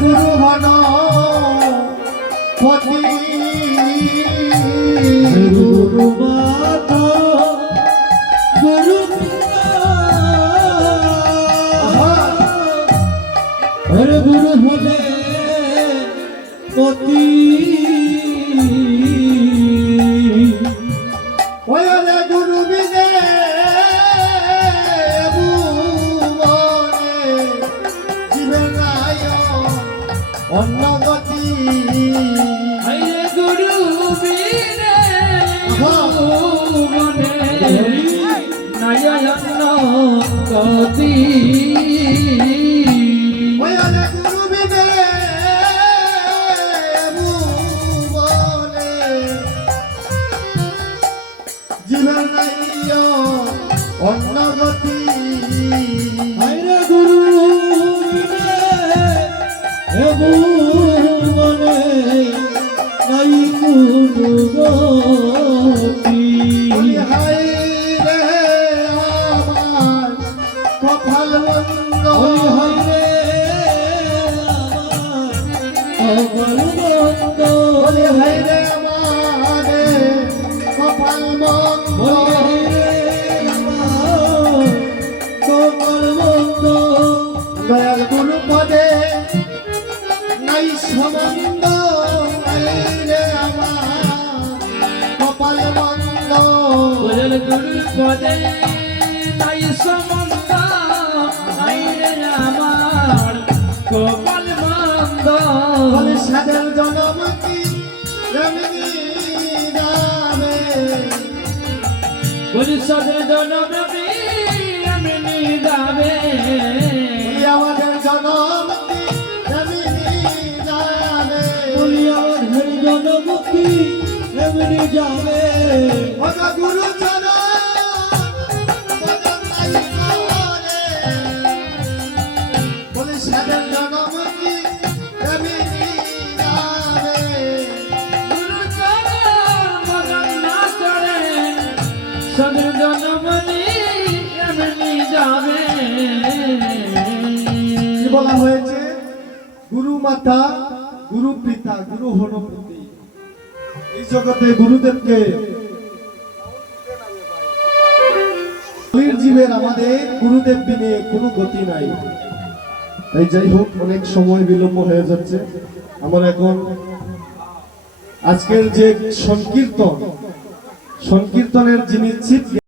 গুরু ঘন পতি গুরু মাতা গুরু হরে গুরু হলে পতি ওরে গুরু বিনে ভুবনে জীবে নাই অন্য গতি হরে গুরু বিনে ভুবনে নাই অন্য গতি ওরে গুরু বিনে ভুবনে জীবে নাই অন্য গতি হরে গুরু ভুবনে নাই কোনো গতি হাই রে আমার কপাল বন্ধ হরে আমার বন্ধ বলে হাই রে আমার কপাল বন্ধ দয়াল গুরু পদে নাই সম্বন্ধ হাই রে আমার কপাল বন্ধ দয়াল গুরু পদে নাই সম্বন্ধ আইরে আমার কপাল মন্দ বলে সাদের জনম কি রমিনী নামে পরিষদের জনম আমি নিদাবে বলি আমাদের জনম কি রমিনী নামে বলি আমার জনমুখী এমনি যাবে ওগো গুরু চরণ ভজন নাই করে বলি সাদের জনম কি রমিনী নামে গুরু চরণ ভজন না করে সদর জনমনি এমনি যাবে কি বলা হয়েছে গুরু মাতা গুরু পিতা গুরু হনপতি এই জগতে গুরুদেবকে জীবের আমাদের গুরুদেব বিনে কোনো গতি নাই। তাই যাই হোক অনেক সময় বিলম্ব হয়ে যাচ্ছে। আমরা এখন আজকের যে সংকীর্তনের যিনি চিফ